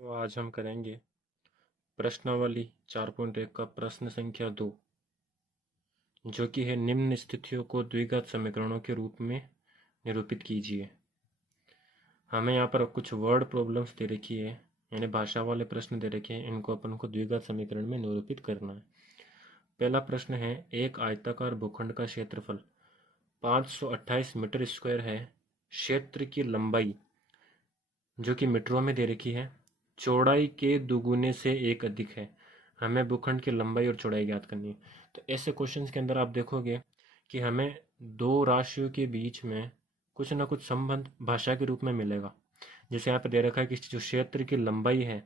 तो आज हम करेंगे प्रश्नावली 4.1 का प्रश्न संख्या 2, जो कि है निम्न स्थितियों को द्विघात समीकरणों के रूप में निरूपित कीजिए। हमें यहाँ पर कुछ वर्ड प्रॉब्लम्स दे रखी है, यानी भाषा वाले प्रश्न दे रखे हैं। इनको अपन को द्विघात समीकरण में निरूपित करना है। पहला प्रश्न है, एक आयताकार भूखंड का क्षेत्रफल 528 मीटर स्क्वायर है। क्षेत्र की लंबाई, जो कि मीटरों में दे रखी है, चौड़ाई के दुगुने से एक अधिक है। हमें भूखंड की लंबाई और चौड़ाई ज्ञात करनी है। तो ऐसे क्वेश्चंस के अंदर आप देखोगे कि हमें दो राशियों के बीच में कुछ ना कुछ संबंध भाषा के रूप में मिलेगा। जैसे यहाँ पे दे रखा है कि जो क्षेत्र की लंबाई है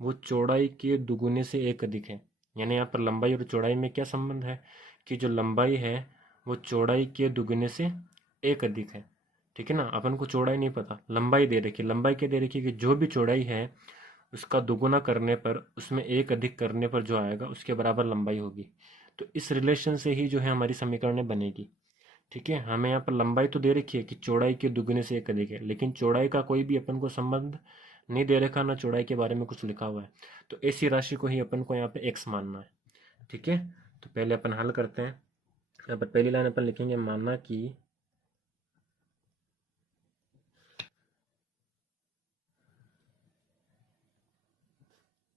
वो चौड़ाई के दुगुने से एक अधिक है। यानी यहाँ पर लंबाई और चौड़ाई में क्या संबंध है कि जो लंबाई है वो चौड़ाई के दुगुने से एक अधिक है। ठीक है ना। अपन को चौड़ाई नहीं पता, लंबाई दे रखी है। लंबाई क्या दे रखी है कि जो भी चौड़ाई है उसका दुगुना करने पर, उसमें एक अधिक करने पर जो आएगा उसके बराबर लंबाई होगी। तो इस रिलेशन से ही जो है हमारी समीकरण बनेगी। ठीक है। हमें यहाँ पर लंबाई तो दे रखी है कि चौड़ाई के दुगुने से एक अधिक है, लेकिन चौड़ाई का कोई भी अपन को संबंध नहीं दे रखा, ना चौड़ाई के बारे में कुछ लिखा हुआ है। तो ऐसी राशि को ही अपन को यहाँ पे एक्स मानना है। ठीक है। तो पहले अपन हल करते हैं। यहाँ पर पहली लाइन अपन लिखेंगे, माना कि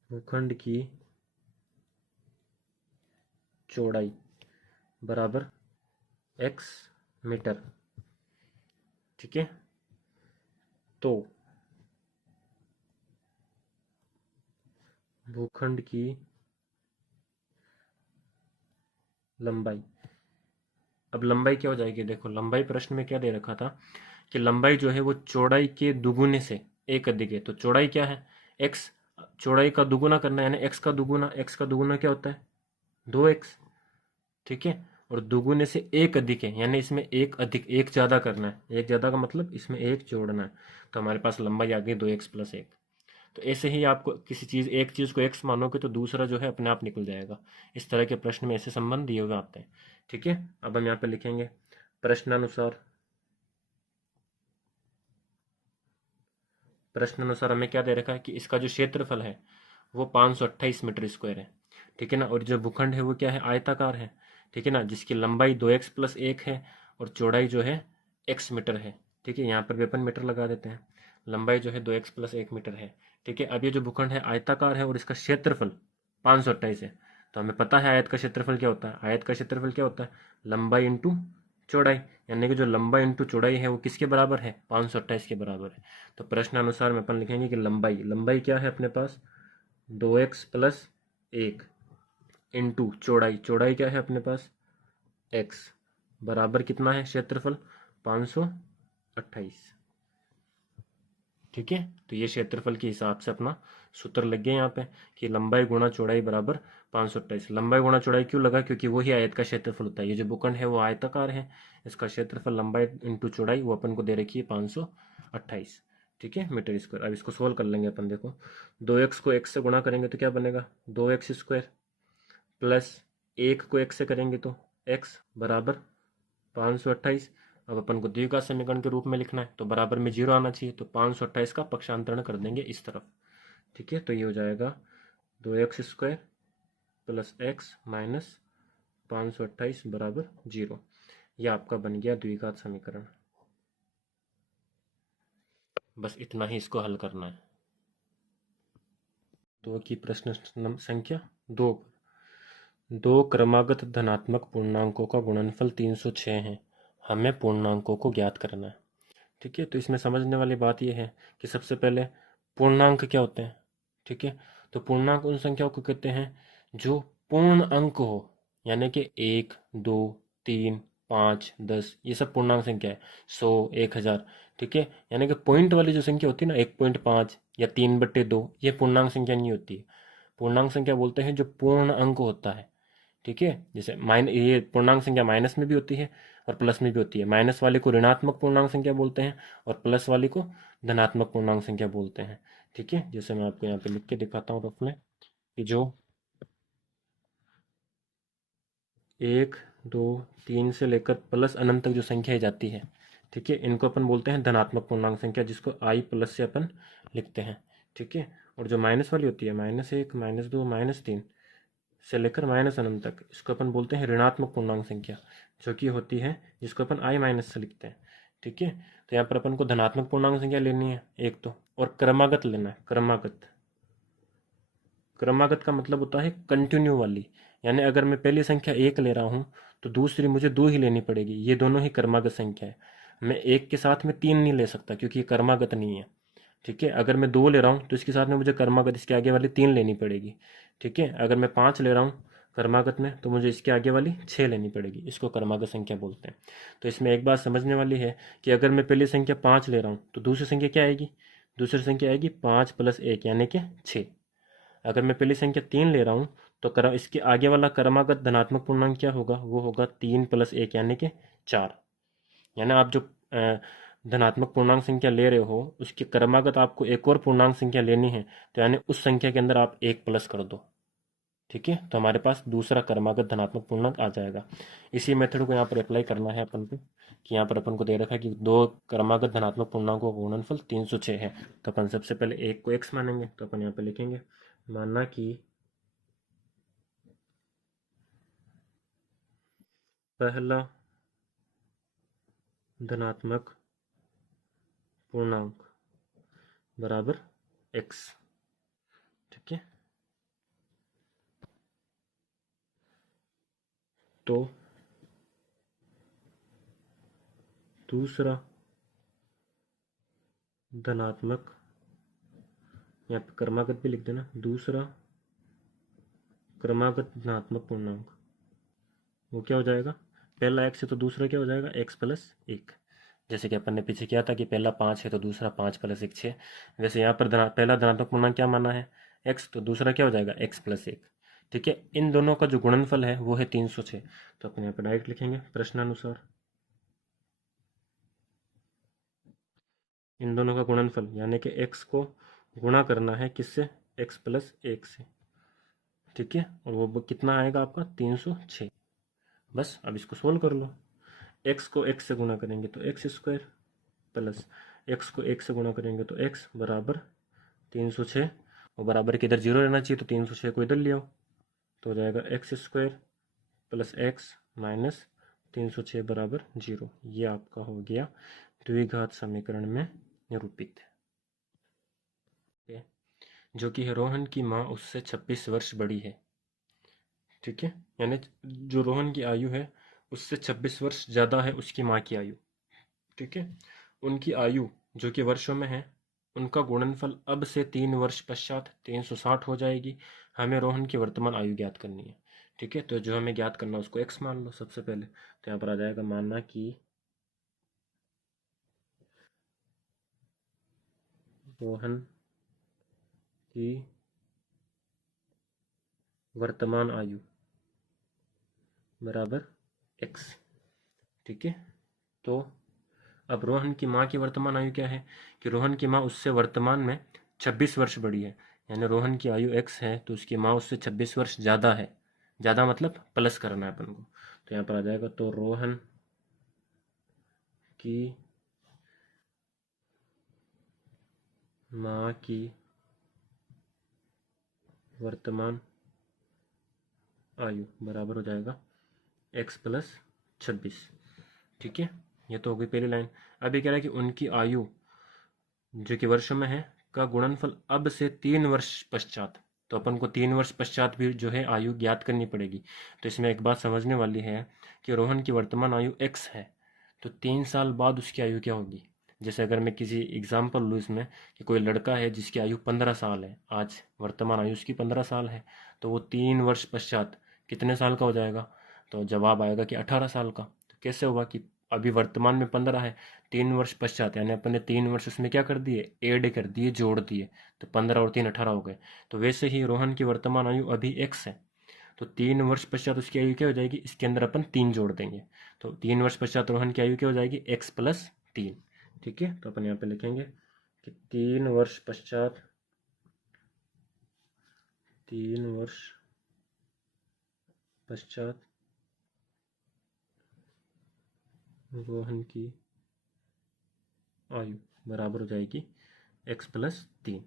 भूखंड की चौड़ाई बराबर एक्स मीटर। ठीक है। तो भूखंड की लंबाई, अब लंबाई क्या हो जाएगी, देखो लंबाई प्रश्न में क्या दे रखा था कि लंबाई जो है वो चौड़ाई के दुगुने से एक अधिक है। तो चौड़ाई क्या है, एक्स। चौड़ाई का दुगुना करना है, यानी एक्स का दुगुना। एक्स का दुगुना क्या होता है, 2x। ठीक है। और दुगुने से एक अधिक है, यानी इसमें एक अधिक, एक ज्यादा करना है। एक ज्यादा का मतलब इसमें एक जोड़ना है। तो हमारे पास लंबाई आ गई 2x+1। तो ऐसे ही आपको किसी चीज, एक चीज को x मानोगे तो दूसरा जो है अपने आप निकल जाएगा। इस तरह के प्रश्न में ऐसे संबंध दिए हुए आते हैं। ठीक है। अब हम यहाँ पे लिखेंगे प्रश्नानुसार। प्रश्नानुसार हमें क्या दे रखा है कि इसका जो क्षेत्रफल है वो 528 मीटर स्क्वायर है। ठीक है ना। और जो भूखंड है वो क्या है, आयताकार है। ठीक है ना। जिसकी लंबाई 2x+1 है और चौड़ाई जो है x मीटर है। ठीक है। यहाँ पर भी अपन मीटर लगा देते हैं। लंबाई जो है 2x+1 मीटर है। ठीक है। अब ये जो भूखंड है आयताकार है और इसका क्षेत्रफल 528 है। तो हमें पता है आयत का क्षेत्रफल क्या होता है। आयत का क्षेत्रफल क्या होता है, लंबाई इंटू चौड़ाई। यानी कि जो लंबाई इंटू चौड़ाई है वो किसके बराबर है, 528 के बराबर है। तो प्रश्न अनुसार में अपन लिखेंगे कि लंबाई, लंबाई क्या है अपने पास, 2x+1 इंटू चौड़ाई, चौड़ाई क्या है अपने पास, x, बराबर कितना है क्षेत्रफल, 528। ठीक है। तो ये क्षेत्रफल के हिसाब से अपना सूत्र लग गया यहाँ पे कि लंबाई गुणा चौड़ाई बराबर 528। लंबाई गुणा चौड़ाई क्यों लगा, क्योंकि वही आयत का क्षेत्रफल होता है। ये जो भूखंड है वो आयताकार है, इसका क्षेत्रफल लंबाई इंटू चौड़ाई वो अपन को दे रखी है 528। ठीक है, मीटर स्क्वायर। अब इसको सोल्व कर लेंगे अपन। देखो 2x को x से गुणा करेंगे तो क्या बनेगा, 2x² प्लस 1 को x से करेंगे तो x बराबर 528। अब अपन को द्विघात समीकरण के रूप में लिखना है तो बराबर में 0 आना चाहिए। तो 528 का पक्षांतरण कर देंगे इस तरफ। ठीक है। तो ये हो जाएगा 2x² प्लस x माइनस 528 बराबर 0। यह आपका बन गया द्विघात समीकरण। बस इतना ही इसको हल करना है। तो की प्रश्न संख्या 2, दो क्रमागत धनात्मक पूर्णांकों का गुणनफल 306 है। हमें पूर्णांकों को ज्ञात करना है। ठीक है। तो इसमें समझने वाली बात यह है कि सबसे पहले पूर्णांक क्या होते हैं। ठीक है। तो पूर्णांक उन संख्याओं को कहते हैं जो पूर्ण अंक हो, यानी कि 1, 2, 3, 5, 10, ये सब पूर्णांक संख्या है। 100, 1000। ठीक है। यानी कि पॉइंट वाली जो संख्या होती है ना, 1.5 या 3/2, ये पूर्णांक संख्या नहीं होती है। पूर्णांक संख्या बोलते हैं जो पूर्ण अंक होता है। ठीक है। जैसे ये पूर्णांक संख्या माइनस में भी होती है और प्लस में भी होती है। माइनस वाले को ऋणात्मक पूर्णांक संख्या बोलते हैं और प्लस वाले को धनात्मक पूर्णांक संख्या बोलते हैं। ठीक है। जैसे मैं आपको यहाँ पे लिख के दिखाता हूँ रफ में कि जो 1, 2, 3 से लेकर प्लस अनंत तक जो संख्या जाती है, ठीक है, इनको अपन बोलते हैं धनात्मक पूर्णांक संख्या, जिसको i+ से अपन लिखते हैं। ठीक है। और जो माइनस वाली होती है -1, -2, -3 से लेकर -अनंत तक, इसको अपन बोलते हैं ऋणात्मक पूर्णांक संख्या, जो कि होती है जिसको अपन i माइनस से लिखते हैं। ठीक है। तो यहाँ पर अपन को धनात्मक पूर्णांक संख्या लेनी है एक तो, और क्रमागत लेना है। क्रमागत, क्रमागत का मतलब होता है कंटिन्यू वाली, यानी अगर मैं पहली संख्या 1 ले रहा हूँ तो दूसरी मुझे 2 ही लेनी पड़ेगी। ये दोनों ही क्रमागत संख्या है। मैं 1 के साथ में 3 नहीं ले सकता क्योंकि ये क्रमागत नहीं है। ठीक है। अगर मैं 2 ले रहा हूँ तो इसके साथ में मुझे क्रमागत इसके आगे वाली 3 लेनी पड़ेगी। ठीक है। अगर मैं 5 ले रहा हूँ क्रमागत में तो मुझे इसके आगे वाली 6 लेनी पड़ेगी। इसको क्रमागत संख्या बोलते हैं। तो इसमें एक बात समझने वाली है कि अगर मैं पहली संख्या 5 ले रहा हूँ तो दूसरी संख्या क्या आएगी? दूसरी संख्या आएगी 5 + 1 यानी कि 6। अगर मैं पहली संख्या 3 ले रहा हूँ तो इसके आगे वाला क्रमागत धनात्मक पूर्णांक क्या होगा? वो होगा 3 + 1 यानी कि 4। यानी आप जो धनात्मक पूर्णांक संख्या ले रहे हो उसके क्रमागत आपको एक और पूर्णांक संख्या लेनी है, तो यानी उस संख्या के अंदर आप 1 प्लस कर दो। ठीक है। तो हमारे पास दूसरा क्रमागत धनात्मक पूर्णांक आ जाएगा। इसी मेथड को यहाँ पर अप्लाई करना है अपन को, कि यहाँ पर अपन को दे रखा है कि दो क्रमागत धनात्मक पूर्णांकों का गुणनफल 306 है। तो अपन सबसे पहले एक को x मानेंगे, तो अपन यहाँ पे लिखेंगे मानना कि पहला धनात्मक पूर्णांक बराबर x। ठीक है। तो दूसरा धनात्मक, यहाँ पे क्रमागत भी लिख देना, दूसरा क्रमागत धनात्मक पूर्णांक वो क्या हो जाएगा? पहला x है तो दूसरा क्या हो जाएगा? x + 1। जैसे कि अपन ने पीछे किया था कि पहला 5 है तो दूसरा 5 + 1 6। वैसे यहाँ पर पहला धनात्मक पूर्णांक क्या माना है? x, तो दूसरा क्या हो जाएगा? x + 1। ठीक है। इन दोनों का जो गुणनफल है वो है 306। तो अपन यहाँ पर डायरेक्ट लिखेंगे प्रश्नानुसार इन दोनों का गुणनफल, यानी कि x को गुणा करना है किससे? x + 1 से। ठीक है। और वो कितना आएगा आपका? 306। बस अब इसको सोल्व कर लो। x को x से गुणा करेंगे तो x² प्लस x को 1 से गुणा करेंगे तो x बराबर 306, और बराबर के इधर 0 रहना चाहिए तो 306 को इधर ले आओ, तो हो जाएगा x² + x माइनस 306 बराबर 0। ये आपका हो गया द्विघात समीकरण में निरूपित है, जो कि है रोहन की माँ उससे 26 वर्ष बड़ी है। ठीक है। यानी जो रोहन की आयु है उससे 26 वर्ष ज़्यादा है उसकी माँ की आयु। ठीक है। उनकी आयु जो कि वर्षों में है, उनका गुणनफल अब से 3 वर्ष पश्चात 360 हो जाएगी। हमें रोहन की वर्तमान आयु ज्ञात करनी है। ठीक है। तो जो हमें ज्ञात करना है उसको x मान लो सबसे पहले। तो यहाँ पर आ जाएगा मानना कि रोहन की वर्तमान आयु बराबर x। ठीक है। तो अब रोहन की माँ की वर्तमान आयु क्या है? कि रोहन की माँ उससे वर्तमान में 26 वर्ष बड़ी है। यानी रोहन की आयु x है तो उसकी माँ उससे 26 वर्ष ज़्यादा है। ज़्यादा मतलब प्लस करना है अपन को। तो यहाँ पर आ जाएगा तो रोहन की माँ की वर्तमान आयु बराबर हो जाएगा x + 26। ठीक है। ये तो हो गई पहली लाइन। अब ये कह रहा है कि उनकी आयु जो कि वर्षों में है का गुणनफल अब से 3 वर्ष पश्चात। तो अपन को 3 वर्ष पश्चात भी जो है आयु ज्ञात करनी पड़ेगी। तो इसमें एक बात समझने वाली है कि रोहन की वर्तमान आयु x है, तो 3 साल बाद उसकी आयु क्या होगी? जैसे अगर मैं किसी एग्जाम्पल लूँ इसमें कि कोई लड़का है जिसकी आयु 15 साल है, आज वर्तमान आयु उसकी 15 साल है, तो वो 3 वर्ष पश्चात कितने साल का हो जाएगा? तो जवाब आएगा कि 18 साल का। तो कैसे होगा कि अभी वर्तमान में 15 है, 3 वर्ष पश्चात यानी अपन ने 3 वर्ष उसमें क्या कर दिए? ऐड कर दिए, जोड़ दिए, तो 15 और 3 18 हो गए। तो वैसे ही रोहन की वर्तमान आयु अभी x है, तो 3 वर्ष पश्चात उसकी आयु क्या हो जाएगी? इसके अंदर अपन 3 जोड़ देंगे, तो 3 वर्ष पश्चात रोहन की आयु क्या हो जाएगी? x + 3। ठीक है। तो अपन यहाँ पे लिखेंगे कि 3 वर्ष पश्चात, 3 वर्ष पश्चात रोहन की आयु बराबर हो जाएगी x + 3।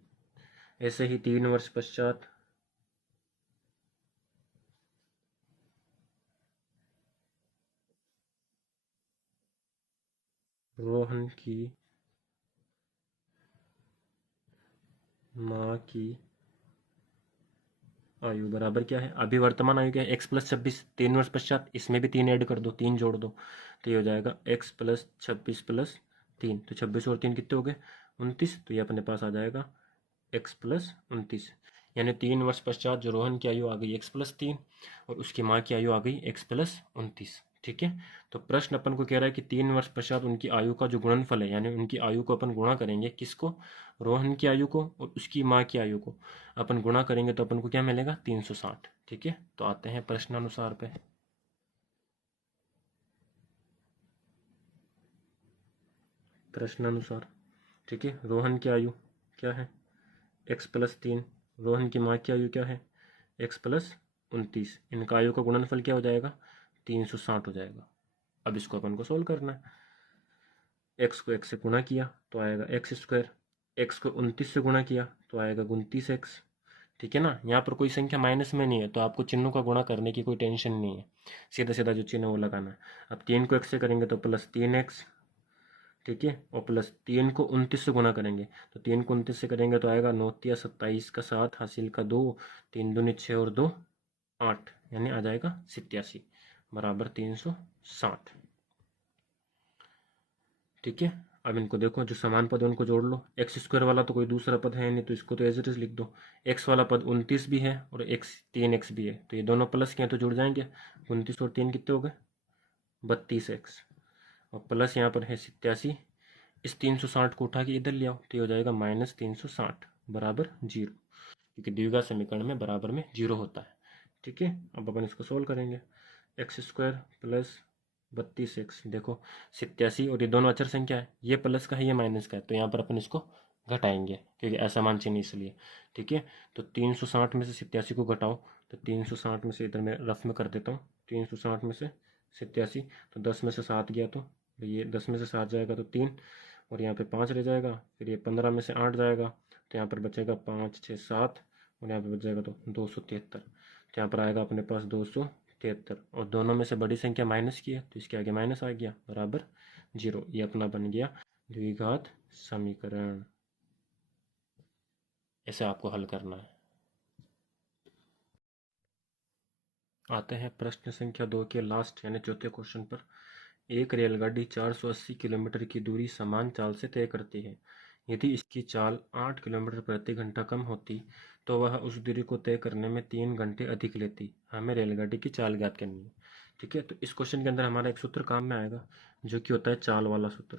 ऐसे ही 3 वर्ष पश्चात रोहन की माँ की आयु बराबर क्या है, अभी वर्तमान आयु क्या है, x प्लस 26, 3 वर्ष पश्चात इसमें भी 3 ऐड कर दो, 3 जोड़ दो, तो ये हो जाएगा x प्लस 26 प्लस 3, तो 26 और 3 कितने हो गए, 29, तो ये अपने पास आ जाएगा x प्लस 29, यानी 3 वर्ष पश्चात जो रोहन की आयु आ गई x प्लस 3 और उसकी माँ की आयु आ गई x प्लस 29। ठीक है, तो प्रश्न अपन को कह रहा है कि 3 वर्ष पश्चात उनकी आयु का जो गुणनफल है, यानी उनकी आयु को अपन गुणा करेंगे, किसको, रोहन की आयु को और उसकी माँ की आयु को अपन गुणा करेंगे तो अपन को क्या मिलेगा, 360। ठीक है, तो आते हैं प्रश्नानुसार पे। प्रश्नानुसार, ठीक है, रोहन की आयु क्या है, x प्लस 3, रोहन की माँ की आयु क्या है, x प्लस 29, इनका आयु का गुणनफल क्या हो जाएगा, 360 हो जाएगा। अब इसको अपन को सोल्व करना है, x को x से गुणा किया तो आएगा x स्क्वायर, x को 29 से गुणा किया तो आएगा 29x। ठीक है ना, यहाँ पर कोई संख्या माइनस में नहीं है तो आपको चिन्हों का गुणा करने की कोई टेंशन नहीं है, सीधा सीधा जो चिन्ह वो लगाना है। अब 3 को x से करेंगे तो प्लस 3x, ठीक है, और प्लस 3 को 29 से गुणा करेंगे तो 3 को 29 से करेंगे तो आएगा 9 तिया 27 का 7 हासिल का 2, 3 दूनी 6 और 2 8, यानी आ जाएगा 87 बराबर 360। ठीक है, अब इनको देखो, जो समान पद है उनको जोड़ लो, एक्स स्क्वायर वाला तो कोई दूसरा पद है नहीं तो इसको तो एज इट इज लिख दो, एक्स वाला पद 29 भी है और एक्स 3x भी है तो ये दोनों प्लस के हैं तो जुड़ जाएंगे, 29 और 3 कितने हो गए, 32x, और प्लस यहाँ पर है 87, इस 360 को उठा के इधर ले आओ तो ये हो जाएगा माइनस 360 बराबर 0, क्योंकि द्विघात समीकरण में बराबर में 0 होता है। ठीक है, अब अपन इसको सोल्व करेंगे, एक्स स्क्वायर प्लस 32x, देखो 87 और ये दोनों अचर संख्या है, ये प्लस का है ये माइनस का है तो यहाँ पर अपन इसको घटाएंगे क्योंकि असमान चिन्ह इसलिए। ठीक है, तो 360 में से 87 को घटाओ तो 360 में से इधर मैं रफ में कर देता हूँ, 360 में से 87 तो 10 में से 7 गया तो ये 10 में से 7 जाएगा तो 3 और यहाँ पे 5 रह जाएगा, फिर ये 15 में से 8 जाएगा तो यहाँ पर बचेगा 5 6 7 और यहाँ पे बच जाएगा तो 273, तो यहाँ पर आएगा अपने पास 273 और दोनों में से बड़ी संख्या माइनस की है तो इसके आगे माइनस आ गया बराबर 0, ये अपना बन गया द्विघात समीकरण। ऐसे आपको हल करना है। आते हैं प्रश्न संख्या 2 के लास्ट यानी चौथे क्वेश्चन पर। एक रेलगाड़ी 480 किलोमीटर की दूरी समान चाल से तय करती है, यदि इसकी चाल 8 किलोमीटर प्रति घंटा कम होती तो वह उस दूरी को तय करने में 3 घंटे अधिक लेती। हमें रेलगाड़ी की चाल ज्ञात करनी है। ठीक है, तो इस क्वेश्चन के अंदर हमारा एक सूत्र काम में आएगा जो कि होता है चाल वाला सूत्र।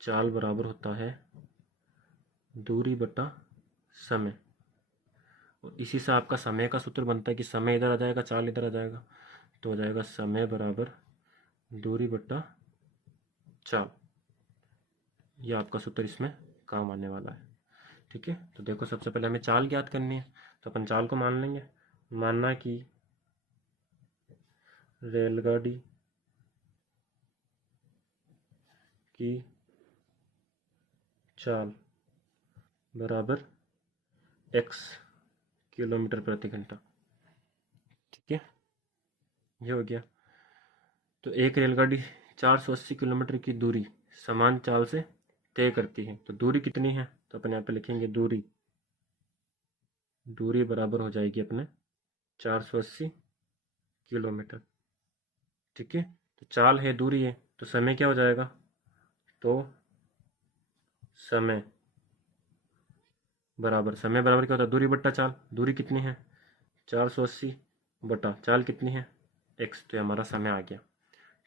चाल बराबर होता है दूरी बटा समय, और इसी से आपका समय का सूत्र बनता है कि समय इधर आ जाएगा चाल इधर आ जाएगा, तो हो जाएगा समय बराबर दूरी बटा चाल। ये आपका सूत्र इसमें काम आने वाला है। ठीक है, तो देखो सबसे पहले हमें चाल ज्ञात करनी है तो अपन चाल को मान लेंगे, मानना कि रेलगाड़ी की चाल बराबर x किलोमीटर प्रति घंटा। ठीक है, ये हो गया। तो एक रेलगाड़ी 480 किलोमीटर की दूरी समान चाल से तय करती है, तो दूरी कितनी है तो अपन यहाँ पे लिखेंगे दूरी, दूरी बराबर हो जाएगी अपने 480 किलोमीटर। ठीक है, तो चाल है दूरी है तो समय क्या हो जाएगा, तो समय बराबर, समय बराबर क्या होता है, दूरी बट्टा चाल, दूरी कितनी है 480 बटा चाल कितनी है x, तो हमारा समय आ गया।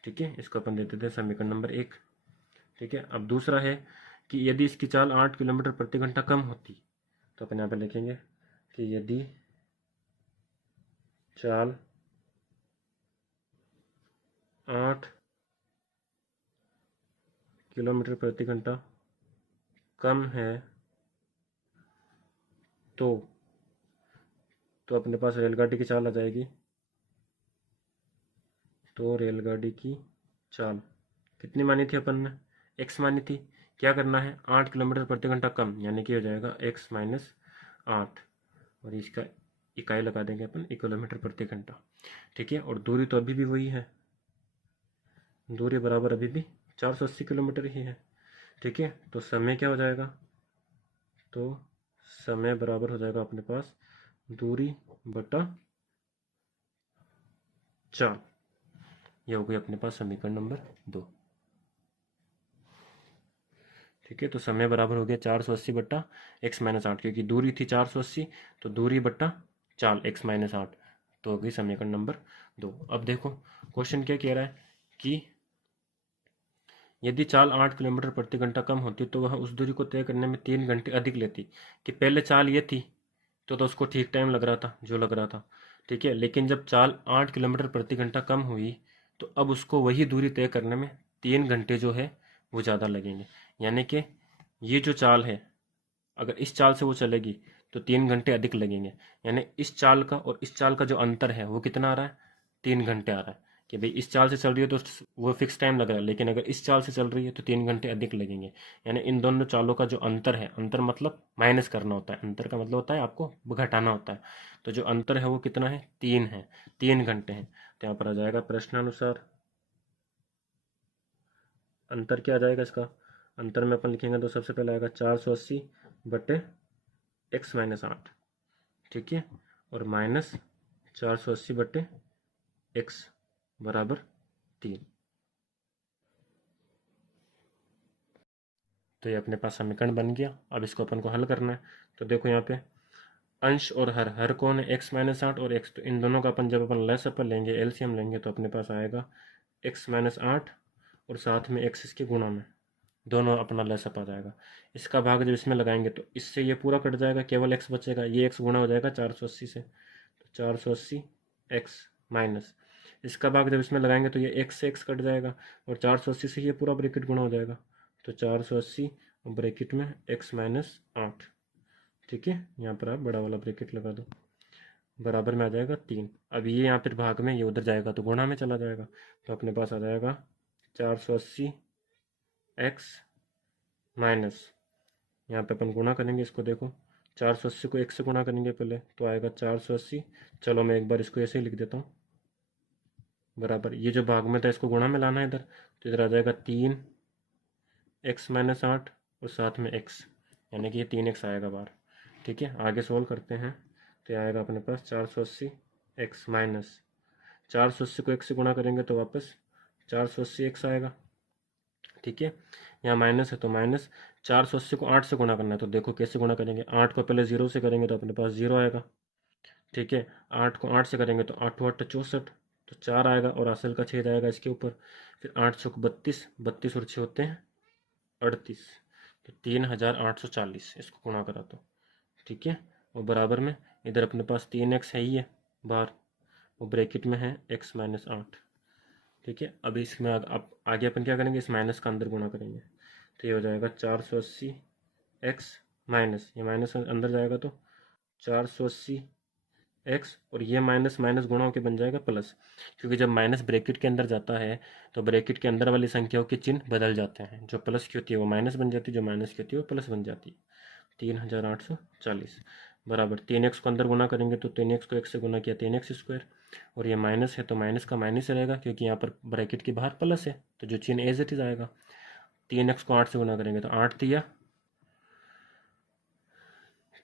ठीक है, इसको अपन देते थे समीकरण नंबर 1। ठीक है, अब दूसरा है कि यदि इसकी चाल 8 किलोमीटर प्रति घंटा कम होती तो अपन यहाँ पे लिखेंगे कि यदि चाल 8 किलोमीटर प्रति घंटा कम है तो अपने पास रेलगाड़ी की चाल आ जाएगी, तो रेलगाड़ी की चाल कितनी मानी थी अपन ने, x मानी थी, क्या करना है 8 किलोमीटर प्रति घंटा कम, यानी कि हो जाएगा x माइनस 8 और इसका इकाई लगा देंगे अपन किलोमीटर प्रति घंटा। ठीक है, और दूरी तो अभी भी वही है, दूरी बराबर अभी भी 480 किलोमीटर ही है। ठीक है, तो समय क्या हो जाएगा, तो समय बराबर हो जाएगा अपने पास दूरी बटा चाल। यह हो गई अपने पास समीकरण नंबर 2। ठीक है, तो समय बराबर हो गया 480 बट्टा एक्स माइनस 8, क्योंकि दूरी थी 480 तो दूरी बट्टा चाल एक्स माइनस 8, तो हो गई समीकरण नंबर 2। अब देखो क्वेश्चन क्या कह रहा है कि यदि चाल 8 किलोमीटर प्रति घंटा कम होती तो वह उस दूरी को तय करने में 3 घंटे अधिक लेती। कि पहले चाल ये थी तो उसको ठीक टाइम लग रहा था, जो लग रहा था। ठीक है, लेकिन जब चाल 8 किलोमीटर प्रति घंटा कम हुई तो अब उसको वही दूरी तय करने में 3 घंटे जो है वो ज़्यादा लगेंगे। यानी कि ये जो चाल है, अगर इस चाल से वो चलेगी तो 3 घंटे अधिक लगेंगे। यानी इस चाल का और इस चाल का जो अंतर है वो कितना आ रहा है, 3 घंटे आ रहा है। कि भाई इस चाल से चल रही है तो वो फिक्स टाइम लग रहा है, लेकिन अगर इस चाल से चल रही है तो 3 घंटे अधिक लगेंगे। यानी इन दोनों चालों का जो अंतर है, अंतर मतलब माइनस करना होता है, अंतर का मतलब होता है आपको घटाना होता है। तो जो अंतर है वो कितना है, 3 है, 3 घंटे हैं। तो यहाँ पर आ जाएगा प्रश्नानुसार अंतर क्या आ जाएगा इसका, अंतर में अपन लिखेंगे तो सबसे पहले आएगा 480 बटे एक्स माइनस 8। ठीक है, और माइनस 480 बटे एक्स बराबर 3। तो ये अपने पास समीकरण बन गया। अब इसको अपन को हल करना है। तो देखो यहाँ पे अंश और हर कौन है, एक्स माइनस 8 और एक्स, तो इन दोनों का अपन जब अपन लेस अपन लेंगे, एलसीएम लेंगे, तो अपने पास आएगा एक्स माइनस 8 और साथ में एक्स इसके गुणा में, दोनों अपना लेस अप आ जाएगा। इसका भाग जब इसमें लगाएंगे तो इससे ये पूरा कट जाएगा, केवल एक्स बचेगा, ये एक्स गुणा हो जाएगा 480 से, तो 480 एक्स माइनस, इसका भाग जब इसमें लगाएंगे तो ये एक्स से एक्स कट जाएगा और 480 से ये पूरा ब्रैकेट गुणा हो जाएगा, तो 480 ब्रैकेट में एक्स माइनस 8। ठीक है, यहाँ पर आप बड़ा वाला ब्रैकेट लगा दो, बराबर में आ जाएगा 3। अब ये यहाँ पर भाग में, ये उधर जाएगा तो गुणा में चला जाएगा, तो अपने पास आ जाएगा 480 एक्स माइनस, यहाँ पे अपन गुणा करेंगे इसको, देखो 480 को 1 से गुणा करेंगे पहले तो आएगा 480, चलो मैं एक बार इसको ऐसे ही लिख देता हूँ, बराबर ये जो भाग में था इसको गुणा में लाना है इधर, तो इधर आ जाएगा 3 एक्स माइनस 8 और साथ में एक्स, यानी कि ये 3x आएगा बाहर। ठीक है, आगे सोल्व करते हैं तो आएगा अपने पास 480 एक्स माइनस, 480 को 1 से गुणा करेंगे तो वापस 480 एक्स आएगा। ठीक है, यहाँ माइनस है तो माइनस, 480 को 8 से गुणा करना है, तो देखो कैसे गुणा करेंगे, 8 को पहले 0 से करेंगे तो अपने पास 0 आएगा। ठीक है, 8 को 8 से करेंगे तो 8 8 64, तो 4 आएगा और असल का छेद आएगा इसके ऊपर, फिर 8 छक 32, 32 और 6 होते हैं 38, तो 3840 इसको गुणा करा तो। ठीक है, और बराबर में इधर अपने पास 3x है ही है बाहर, वो ब्रैकेट में है x माइनस 8। ठीक है, अभी इसमें अब आगे अपन क्या करेंगे, इस माइनस का अंदर गुणा करेंगे, तो ये हो जाएगा 480 एक्स माइनस, ये माइनस अंदर जाएगा तो 480 एक्स, और ये माइनस माइनस गुणा होकर बन जाएगा प्लस, क्योंकि जब माइनस ब्रैकेट के अंदर जाता है तो ब्रैकेट के अंदर वाली संख्याओं के चिन्ह बदल जाते हैं, जो प्लस की होती है वो माइनस बन जाती है, जो माइनस की होती है वो प्लस बन जाती है। 3840 बराबर 3x को अंदर गुणा करेंगे तो 3x को 1 से गुणा किया 3x स्क्वायर, और ये माइनस है तो माइनस का माइनस रहेगा, क्योंकि यहाँ पर ब्रैकेट के बाहर प्लस है तो जो चिन्ह एज इट इज आएगा। 3x को 8 से गुणा करेंगे तो 8 दिया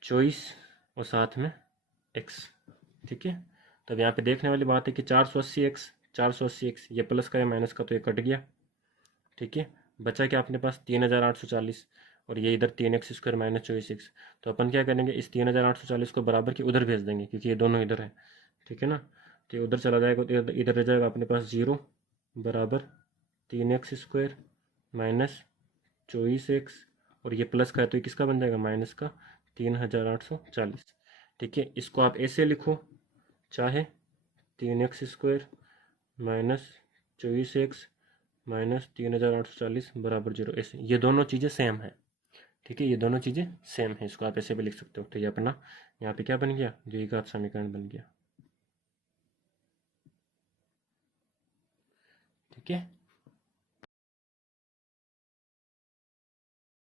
24 और साथ में x। ठीक है, तब यहाँ पे देखने वाली बात है कि 480x ये प्लस का है माइनस का, तो ये कट गया। ठीक है, बचा क्या अपने पास 3840, और ये इधर 3x स्क्वायर माइनस 24x, तो अपन क्या करेंगे, इस 3840 को बराबर के उधर भेज देंगे, क्योंकि ये दोनों इधर है। ठीक है ना, तो ये उधर चला जाएगा तो इधर रह जाएगा अपने पास 0 बराबर 3x स्क्वायर माइनस 24x, और ये प्लस का है तो ये किसका बन जाएगा, माइनस का 3840। ठीक है, इसको आप ऐसे लिखो, चाहे 3x square minus 24x minus 3840 बराबर 0, ऐसे ये दोनों चीज़ें सेम है। ठीक है, ये दोनों चीज़ें सेम है, इसको आप ऐसे भी लिख सकते हो। तो ये अपना यहाँ पे क्या बन गया, द्विघात समीकरण बन गया। ठीक है।